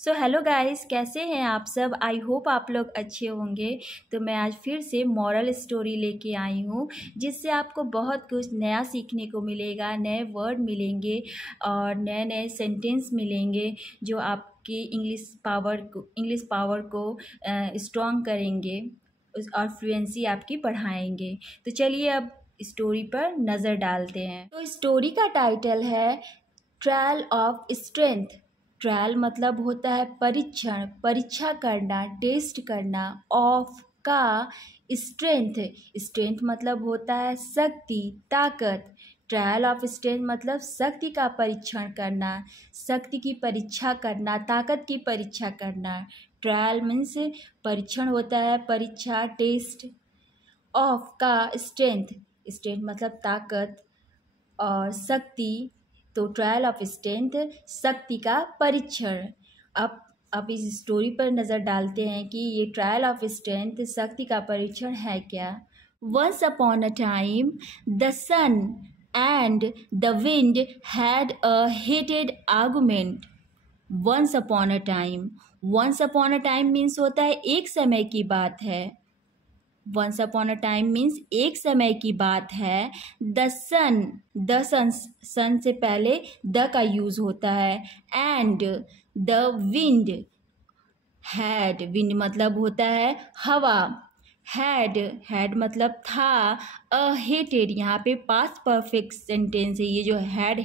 So hello guys, कैसे हैं आप सब। आई होप आप लोग अच्छे होंगे। तो मैं आज फिर से मॉरल स्टोरी लेके आई हूँ, जिससे आपको बहुत कुछ नया सीखने को मिलेगा, नए वर्ड मिलेंगे और नए नए सेंटेंस मिलेंगे जो आपकी इंग्लिश पावर को स्ट्रॉन्ग करेंगे और फ्लुएंसी आपकी बढ़ाएंगे। तो चलिए अब स्टोरी पर नज़र डालते हैं। तो स्टोरी का टाइटल है ट्रायल ऑफ स्ट्रेंथ। ट्रायल मतलब होता है परीक्षण, परीक्षा करना, टेस्ट करना। ऑफ का स्ट्रेंथ, स्ट्रेंथ मतलब होता है शक्ति, ताकत। ट्रायल ऑफ स्ट्रेंथ मतलब शक्ति का परीक्षण करना, शक्ति की परीक्षा करना, ताकत की परीक्षा करना। ट्रायल मीन्स परीक्षण होता है, परीक्षा, टेस्ट। ऑफ का स्ट्रेंथ, स्ट्रेंथ मतलब ताकत और शक्ति, तो ट्रायल ऑफ स्ट्रेंथ शक्ति का परीक्षण। अब इस स्टोरी पर नज़र डालते हैं कि ये ट्रायल ऑफ स्ट्रेंथ शक्ति का परीक्षण है क्या। Once upon a time the sun and the wind had a heated argument। Once upon a time, once upon a time means होता है एक समय की बात है। Once upon a time means एक समय की बात है। द सन से पहले द का यूज होता है। एंड द विंड, विंड मतलब होता है हवा। हैड मतलब था। अ हेटेड, यहाँ पे पास्ट परफेक्ट सेंटेंस है। ये जो हैड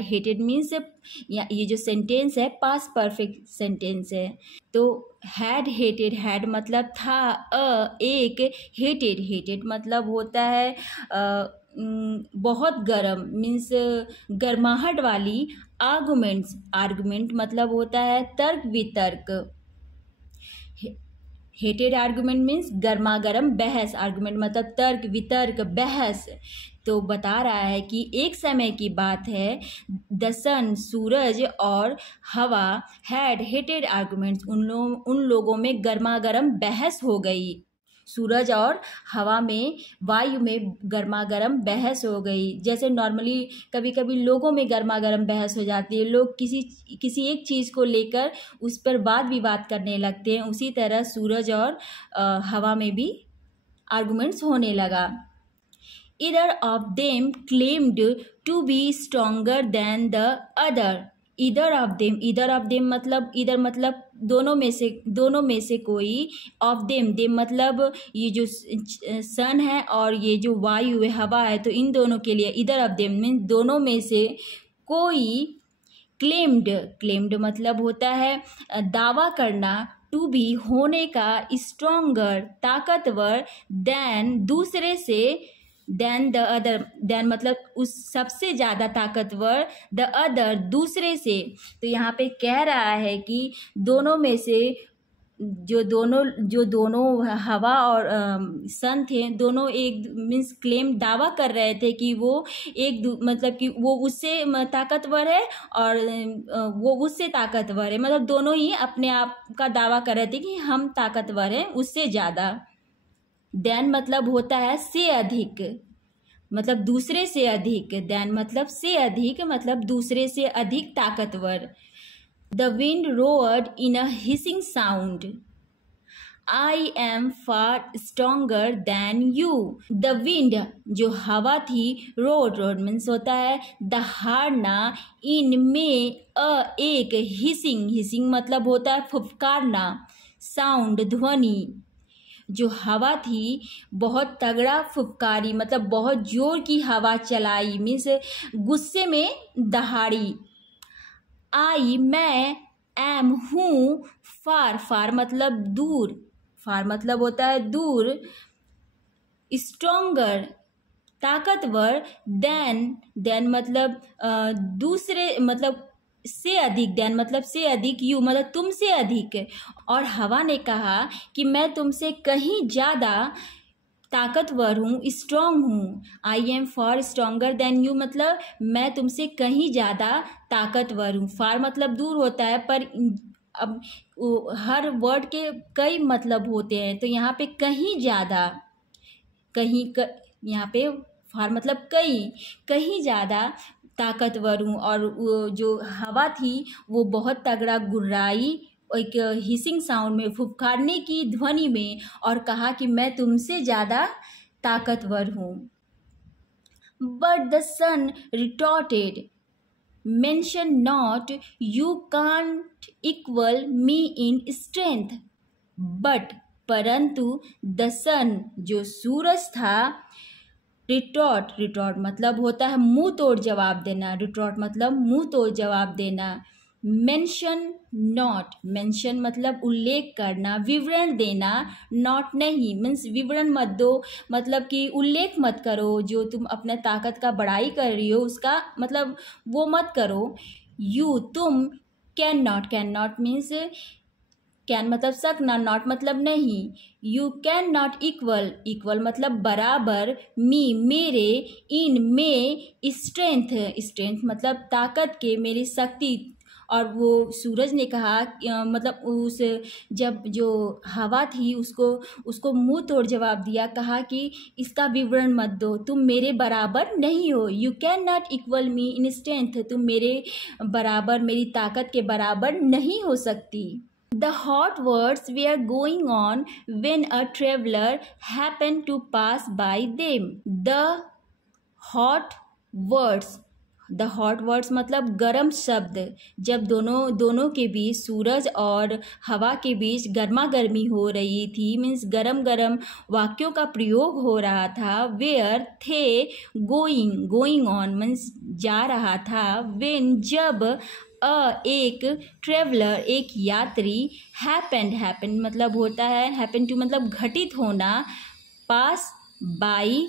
हेटेड मीन्स ये जो सेंटेंस है पास्ट परफेक्ट सेंटेंस है। तो हैड मतलब था। एक हेटेड मतलब होता है बहुत गर्म, मीन्स गर्माहट वाली। आर्गुमेंट मतलब होता है तर्क वितर्क। हेटेड आर्गुमेंट मीन्स गर्मा गर्म बहस। आर्गुमेंट मतलब तर्क वितर्क बहस। तो बता रहा है कि एक समय की बात है। द सन सूरज और हवा हैड हेटेड आर्गुमेंट्स, उन लोगों में गर्मा गर्म बहस हो गई। सूरज और हवा में, वायु में गर्मा गर्म बहस हो गई। जैसे नॉर्मली कभी कभी लोगों में गर्मा गर्म बहस हो जाती है, लोग किसी एक चीज़ को लेकर उस पर वाद विवाद करने लगते हैं, उसी तरह सूरज और हवा में भी आर्गुमेंट्स होने लगा। Either of them claimed to be stronger than the other। either of them मतलब इधर मतलब दोनों में से कोई। of them मतलब ये जो सन है और ये जो वायु है, हवा है, तो इन दोनों के लिए either of them मीन्स दोनों में से कोई। क्लेम्ड मतलब होता है दावा करना। टू बी होने का, स्ट्रोंगर ताकतवर, देन दूसरे से, देन द अदर, देन मतलब उस सबसे ज़्यादा ताकतवर, द अदर दूसरे से। तो यहाँ पे कह रहा है कि दोनों में से जो दोनों हवा और सन थे, दोनों एक मीन्स क्लेम दावा कर रहे थे कि वो मतलब कि वो उससे ताकतवर है और वो उससे ताकतवर है। मतलब दोनों ही अपने आप का दावा कर रहे थे कि हम ताकतवर हैं उससे ज़्यादा। देन मतलब होता है से अधिक, मतलब दूसरे से अधिक। देन मतलब से अधिक, मतलब दूसरे से अधिक ताकतवर। The wind roared in a hissing sound। I am far stronger than you। The wind जो हवा थी, रोड मीन्स होता है दहाड़ना, इन में एक, हिसिंग मतलब होता है फुफकारना, साउंड ध्वनि। जो हवा थी बहुत तगड़ा फुफकारी, मतलब बहुत जोर की हवा चलाई, मीन्स गुस्से में दहाड़ी। आई मैं, एम हूँ, फार मतलब दूर, फार मतलब होता है दूर, स्ट्रोंगर ताकतवर, देन मतलब दूसरे मतलब से अधिक, देन मतलब से अधिक, यू मतलब तुमसे अधिक। और हवा ने कहा कि मैं तुमसे कहीं ज़्यादा ताकतवर हूँ, स्ट्रॉन्ग हूँ। I am for stronger than you मतलब मैं तुमसे कहीं ज़्यादा ताकतवर हूँ। फार मतलब दूर होता है, पर अब हर वर्ड के कई मतलब होते हैं, तो यहाँ पे कहीं ज़्यादा, यहाँ पे फार मतलब कहीं ज़्यादा, ताकतवर हूँ। और वो जो हवा थी वो बहुत तगड़ा गुर्राई एक हिसिंग साउंड में, फुफकारने की ध्वनि में, और कहा कि मैं तुमसे ज़्यादा ताकतवर हूँ। But the sun retorted, mention not, you can't equal me in strength. But परंतु द सन, जो सूरज था, रिटॉर्ट मतलब होता है मुंह तोड़ जवाब देना, रिटॉर्ट मतलब मुंह तोड़ जवाब देना। मेंशन नॉट, मेंशन मतलब उल्लेख करना, विवरण देना, नॉट नहीं मीन्स विवरण मत दो, मतलब कि उल्लेख मत करो, जो तुम अपने ताकत का बड़ाई कर रही हो उसका मतलब वो मत करो। यू तुम, कैन नॉट मीन्स कैन मतलब सकना, नॉट मतलब नहीं। यू कैन नॉट इक्वल मतलब बराबर, मी मेरे, इन में, स्ट्रेंथ मतलब ताकत के, मेरी शक्ति। और वो सूरज ने कहा मतलब उस जब जो हवा थी उसको मुंह तोड़ जवाब दिया, कहा कि इसका विवरण मत दो, तुम मेरे बराबर नहीं हो। You can not equal me in strength, तुम मेरे बराबर, मेरी ताकत के बराबर नहीं हो सकती। The hot words were going on when a traveler happened to pass by them. hot the hot words मतलब गर्म शब्द, जब दोनों के बीच, सूरज और हवा के बीच गर्मा गर्मी हो रही थी, मीन्स गरम गरम वाक्यों का प्रयोग हो रहा था। वेयर थे, गोइंग ऑन मीन्स जा रहा था। वेन जब, एक ट्रेवलर एक यात्री, हैपेंड मतलब होता है, हैपन टू मतलब घटित होना, पास बाई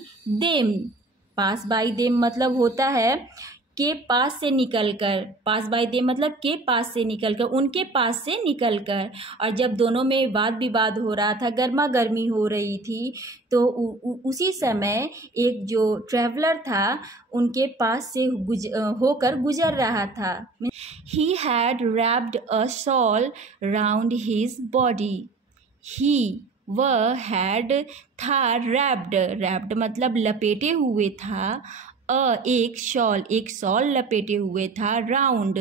देम मतलब होता है के पास से निकलकर, पास बाय देम मतलब के पास से निकलकर, उनके पास से निकलकर। और जब दोनों में वाद विवाद हो रहा था, गर्मा गर्मी हो रही थी, तो उसी समय एक जो ट्रैवलर था उनके पास से होकर गुजर रहा था। He had wrapped a shawl round his body. वह हैड था, रैप्ड मतलब लपेटे हुए था, एक शॉल लपेटे हुए था, राउंड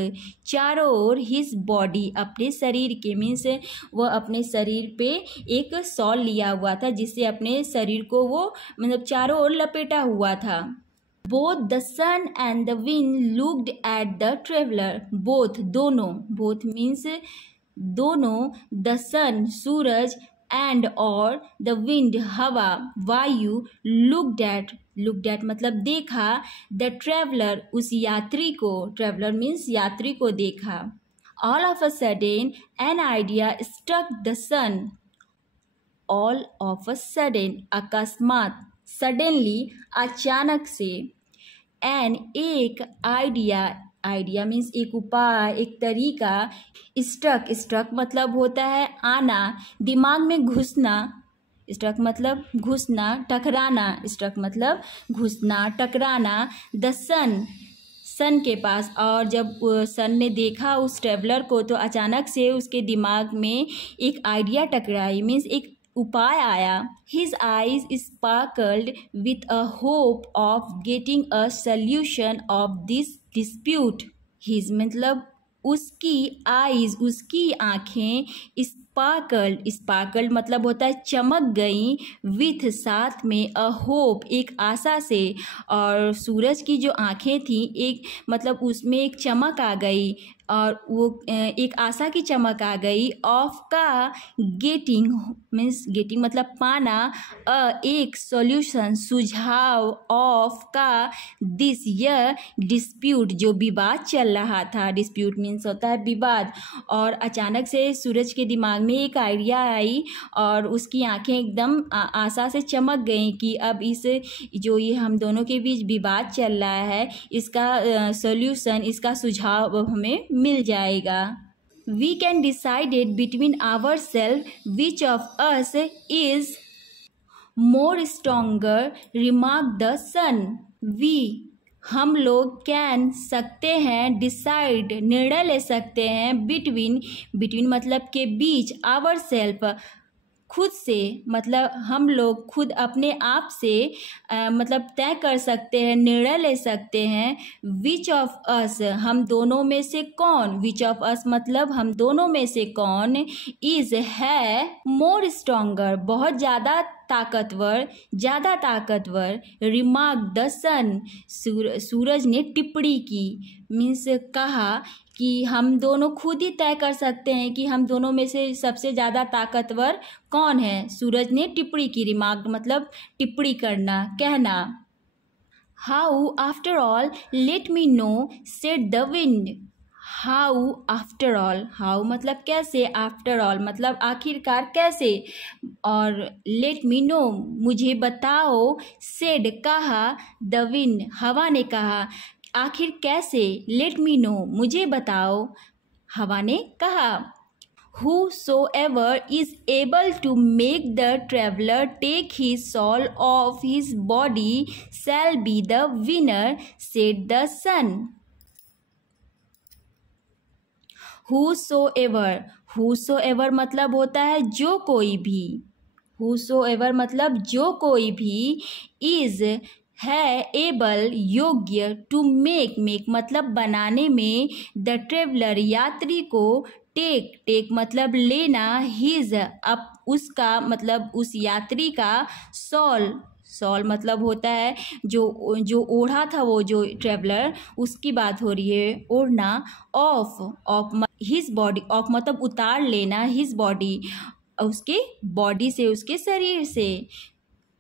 चारों ओर, हिज बॉडी अपने शरीर के, मीन्स वह अपने शरीर पे एक शॉल लिया हुआ था जिससे अपने शरीर को वो मतलब चारों ओर लपेटा हुआ था। Both the sun and the wind looked at the traveller. Both means दोनों, द सन सूरज, एंड और द विंड हवा, वायु, लुक्ड एट मतलब देखा, द ट्रेवलर उस यात्री को, ट्रेवलर मीन्स यात्री को देखा। All of a sudden an idea struck the sun. All of a sudden अकस्मात, सडनली अचानक से, एन एक आइडिया मीन्स एक उपाय, एक तरीका, स्ट्रक मतलब होता है आना, दिमाग में घुसना, स्ट्रक मतलब घुसना, टकराना, स्ट्रक मतलब घुसना, टकराना, द सन के पास। और जब सन ने देखा उस ट्रेवलर को तो अचानक से उसके दिमाग में एक आइडिया टकराई, मीन्स एक उपाय आया। His eyes sparkled with a hope of getting a solution of this dispute. His मतलब उसकी आईज, उसकी आँखें, स्पार्कल्ड मतलब होता है चमक गई, विथ साथ में, अ होप एक आशा से। और सूरज की जो आँखें थी एक मतलब उसमें एक चमक आ गई, और वो एक आशा की चमक आ गई, ऑफ का, गेटिंग मतलब पाना, एक सॉल्यूशन सुझाव, ऑफ का, दिस यह, डिस्प्यूट जो विवाद चल रहा था, डिस्प्यूट मीन्स होता है विवाद। और अचानक से सूरज के दिमाग में एक आइडिया आई और उसकी आंखें एकदम आशा से चमक गईं कि अब इस जो ये हम दोनों के बीच विवाद चल रहा है इसका सॉल्यूशन, इसका सुझाव हमें मिल जाएगा। We can decide it between ourselves which of us is more stronger, remarked the sun. We हम लोग कैन सकते हैं, डिसाइड निर्णय ले सकते हैं, बिटवीन मतलब के बीच, आवर सेल्फ खुद से मतलब हम लोग खुद अपने आप से मतलब तय कर सकते हैं, निर्णय ले सकते हैं। विच ऑफ अस हम दोनों में से कौन, विच ऑफ अस मतलब हम दोनों में से कौन, इज है मोर स्ट्रॉन्गर बहुत ज़्यादा ताकतवर, ज़्यादा ताकतवर। रिमार्क द सन सूरज ने टिप्पणी की, मीन्स कहा कि हम दोनों खुद ही तय कर सकते हैं कि हम दोनों में से सबसे ज़्यादा ताकतवर कौन है। सूरज ने टिप्पणी की, रिमार्क मतलब टिप्पणी करना, कहना। How after all let me know said the wind. How after all, how मतलब कैसे, आफ्टर ऑल मतलब आखिरकार कैसे, और लेट मी नो मुझे बताओ, सेड कहा, द विंड हवा ने कहा, आखिर कैसे, लेट मी नो मुझे बताओ, हवा ने कहा। Whosoever is able to make the traveler take his soul off his body shall be the winner, said the sun. Whosoever, whosoever मतलब होता है जो कोई भी, whosoever मतलब जो कोई भी, is है, एबल योग्य, टू मेक मतलब बनाने में, द ट्रेवलर यात्री को, टेक मतलब लेना, हिज अप उसका मतलब उस यात्री का, सॉल मतलब होता है जो ओढ़ा था वो जो ट्रेवलर, उसकी बात हो रही है, ओढ़ना। ऑफ हिज बॉडी, ऑफ मतलब उतार लेना, हिज बॉडी उसके बॉडी से, उसके शरीर से।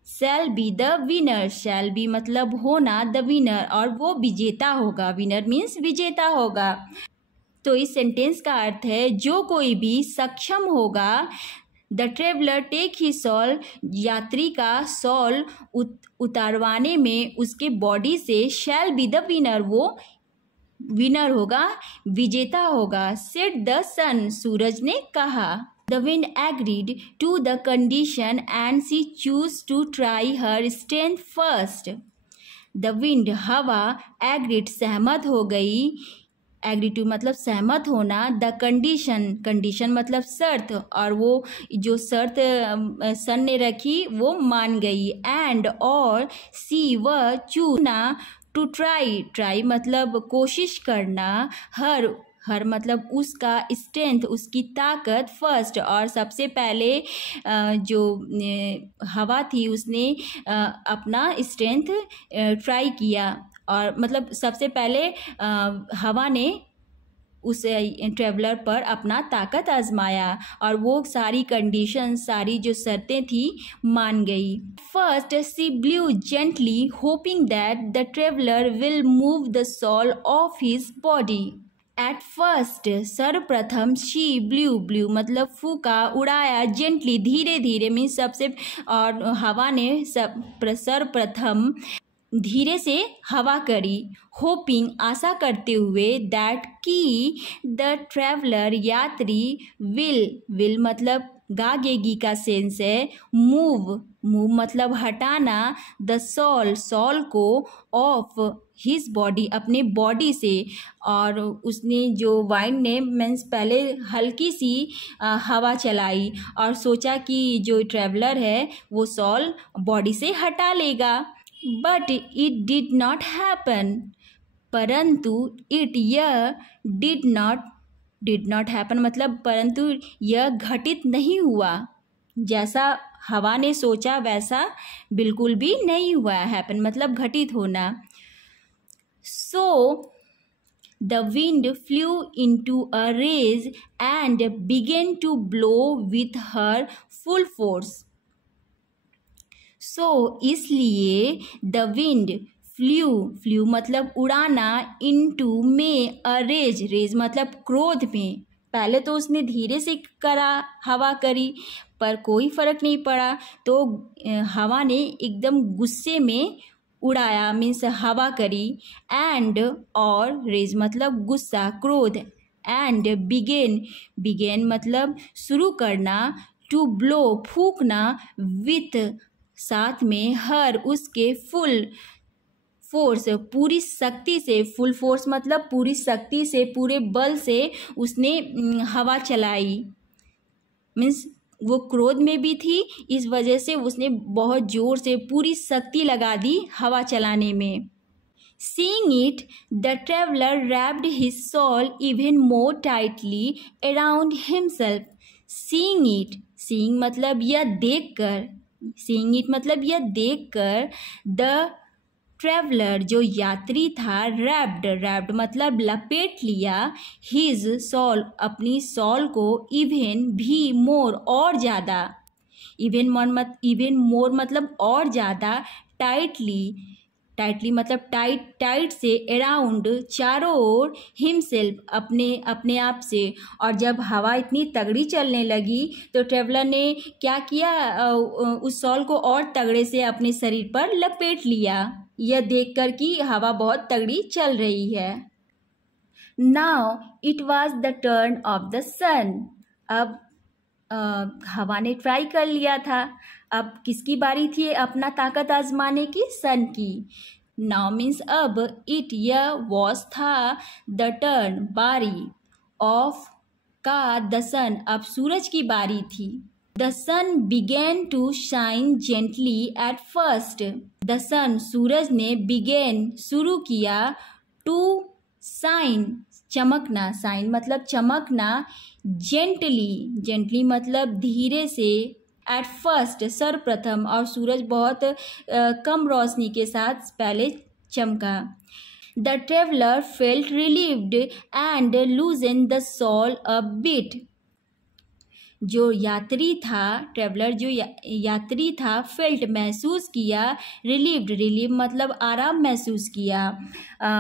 Shall be the winner, shall be मतलब होना, द विनर और वो विजेता होगा, विनर मीन्स विजेता होगा। तो इस सेंटेंस का अर्थ है जो कोई भी सक्षम होगा, the traveller take he shawl यात्री का सॉल उतारवाने में उसके बॉडी से, शैल बी द विनर वो विनर होगा, विजेता होगा। सेड द सन सूरज ने कहा। The wind agreed to the condition and she chose to try her strength first. The wind हवा, agreed सहमत हो गई, एग्री टू मतलब सहमत होना, द कंडीशन मतलब शर्त, और वो जो शर्त सन ने रखी वो मान गई, एंड और सी वह, चूना, टू ट्राई मतलब कोशिश करना, हर मतलब उसका, स्ट्रेंथ उसकी ताकत, फर्स्ट और सबसे पहले जो हवा थी उसने अपना स्ट्रेंथ ट्राई किया, और मतलब सबसे पहले हवा ने उस ट्रेवलर पर अपना ताकत आजमाया और वो सारी कंडीशन, सारी जो शर्तें थी मान गई। First she blew gently hoping that the traveller will move the shawl of his body. At first सर्वप्रथम शी ब्लू मतलब फूका, उड़ाया, जेंटली धीरे धीरे मीन्स सबसे, और हवा ने सर्वप्रथम धीरे से हवा करी, होपिंग आशा करते हुए, दैट की द ट्रैवलर यात्री विल मतलब गागेगी का सेंस है, मूव मतलब हटाना, द सॉल को, ऑफ हिज बॉडी अपने बॉडी से, और उसने जो वाइंड ने मीन्स पहले हल्की सी हवा चलाई और सोचा कि जो ट्रैवलर है वो सॉल बॉडी से हटा लेगा, but it did not happen, परंतु यह डिड नॉट हैपन मतलब परंतु यह घटित नहीं हुआ, जैसा हवा ने सोचा वैसा बिल्कुल भी नहीं हुआ, हैपन मतलब घटित होना। So the wind flew into a rage and began to blow with her full force. So इसलिए द विंड फ्लू मतलब उड़ाना, इनटू में, अ रेज मतलब क्रोध में, पहले तो उसने धीरे से करा, हवा करी पर कोई फर्क नहीं पड़ा, तो हवा ने एकदम गुस्से में उड़ाया मीन्स हवा करी, एंड और रेज मतलब गुस्सा, क्रोध, एंड बिगेन मतलब शुरू करना, टू ब्लो फूकना, विथ साथ में, हर उसके, फुल फोर्स पूरी शक्ति से, फुल फोर्स मतलब पूरी शक्ति से, पूरे बल से उसने हवा चलाई, मीन्स वो क्रोध में भी थी, इस वजह से उसने बहुत ज़ोर से पूरी शक्ति लगा दी हवा चलाने में। Seeing it, the traveler wrapped his soul even more tightly around himself. Seeing मतलब यह देखकर, seeing it मतलब यह देखकर, the ट्रेवलर जो यात्री था, रैप्ड मतलब लपेट लिया, हिज सॉल अपनी सॉल को, इवन भी मोर और ज़्यादा, इवन मोर मतलब और ज़्यादा, टाइटली मतलब टाइट से, अराउंड चारों ओर, हिमसेल्फ अपने आप से। और जब हवा इतनी तगड़ी चलने लगी तो ट्रेवलर ने क्या किया, उस सॉल को और तगड़े से अपने शरीर पर लपेट लिया, यह देखकर कि हवा बहुत तगड़ी चल रही है। Now it was the turn of the sun. अब हवा ने ट्राई कर लिया था, अब किसकी बारी थी अपना ताकत आजमाने की? सन की। नाउ मीन्स अब, इट यह वॉज था, द टर्न बारी, ऑफ का द सन, अब सूरज की बारी थी। The sun began to shine gently at first. The sun सूरज ने बिगेन शुरू किया, टू शाइन चमकना, शाइन मतलब चमकना, जेंटली मतलब धीरे से, एट फर्स्ट सर्वप्रथम, और सूरज बहुत कम रोशनी के साथ पहले चमका। The traveller felt relieved and loosened the shawl a bit. जो यात्री था, ट्रेवलर जो यात्री था, फेल्ट महसूस किया, रिलीव मतलब आराम महसूस किया,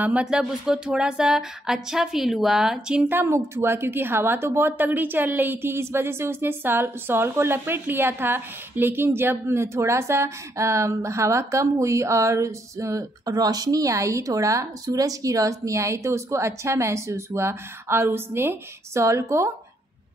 मतलब उसको थोड़ा सा अच्छा फील हुआ, चिंता मुक्त हुआ, क्योंकि हवा तो बहुत तगड़ी चल रही थी, इस वजह से उसने सॉल को लपेट लिया था। लेकिन जब थोड़ा सा हवा कम हुई और रोशनी आई, थोड़ा सूरज की रोशनी आई, तो उसको अच्छा महसूस हुआ और उसने सॉल को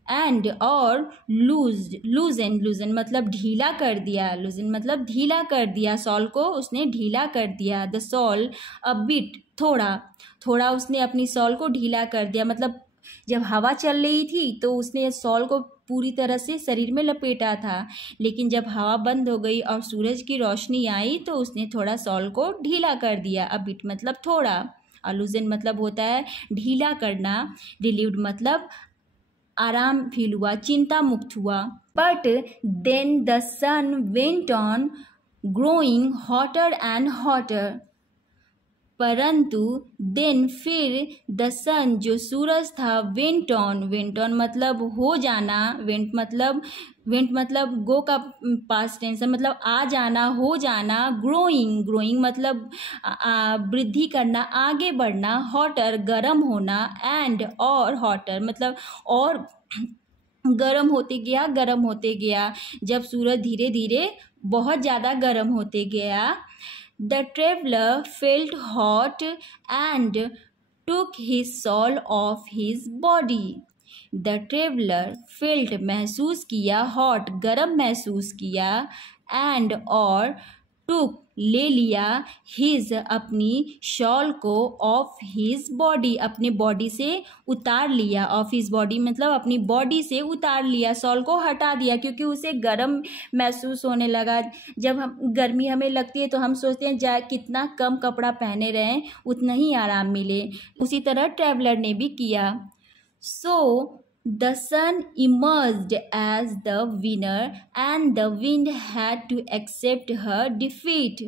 एंड और लूजन मतलब ढीला कर दिया, लूजन मतलब ढीला कर दिया, सॉल को उसने ढीला कर दिया। द सॉल अ बिट, थोड़ा उसने अपनी सॉल को ढीला कर दिया, मतलब जब हवा चल रही थी तो उसने सॉल को पूरी तरह से शरीर में लपेटा था, लेकिन जब हवा बंद हो गई और सूरज की रोशनी आई तो उसने थोड़ा सॉल को ढीला कर दिया। अ बिट मतलब थोड़ा, और लूजन मतलब होता है ढीला करना, रिलीव्ड मतलब आराम फील हुआ, चिंता मुक्त हुआ। But then the sun went on growing hotter and hotter. परंतु देन फिर, द सन जो सूरज था, वेंट ऑन मतलब हो जाना, वेंट मतलब गो का पास्ट टेंस है, मतलब आ जाना, हो जाना, ग्रोइंग मतलब वृद्धि करना, आगे बढ़ना, हॉटर गर्म होना, एंड और हॉटर मतलब और गर्म होते गया, जब सूरज धीरे धीरे बहुत ज़्यादा गर्म होते गया। The traveller felt hot and took his shawl off his body. The traveller felt महसूस किया, हॉट गर्म महसूस किया, एंड और टुक ले लिया, हिज अपनी शॉल को, ऑफ हिज बॉडी अपने बॉडी से उतार लिया, ऑफ हिज बॉडी मतलब अपनी बॉडी से उतार लिया, शॉल को हटा दिया, क्योंकि उसे गर्म महसूस होने लगा। जब हम गर्मी हमें लगती है तो हम सोचते हैं जा कितना कम कपड़ा पहने रहें उतना ही आराम मिले, उसी तरह ट्रैवलर ने भी किया। सो the sun emerged as the winner and the wind had to accept her defeat.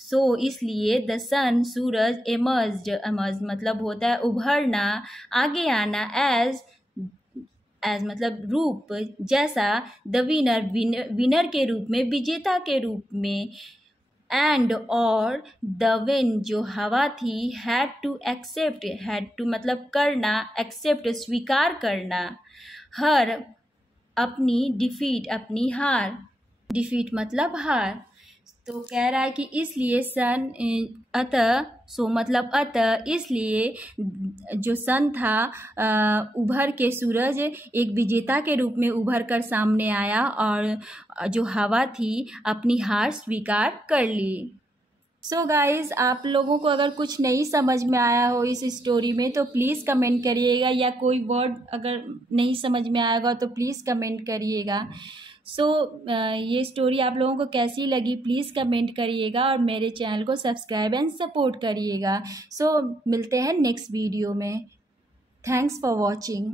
So इसलिए the sun सूरज, emerged मतलब होता है उभरना, आगे आना, as मतलब रूप, जैसा, the winner के रूप में, विजेता के रूप में, एंड और द विंड जो हवा थी, हैड टू मतलब करना, एक्सेप्ट स्वीकार करना, हर अपनी डिफीट अपनी हार, डिफीट मतलब हार। तो कह रहा है कि इसलिए सन इसलिए जो सन था, उभर के सूरज एक विजेता के रूप में उभर कर सामने आया और जो हवा थी अपनी हार स्वीकार कर ली। सो गाइज़, आप लोगों को अगर कुछ नहीं समझ में आया हो इस स्टोरी में तो प्लीज़ कमेंट करिएगा, या कोई वर्ड अगर नहीं समझ में आएगा तो प्लीज़ कमेंट करिएगा। सो ये स्टोरी आप लोगों को कैसी लगी प्लीज़ कमेंट करिएगा, और मेरे चैनल को सब्सक्राइब एंड सपोर्ट करिएगा। सो मिलते हैं नेक्स्ट वीडियो में। Thanks for watching.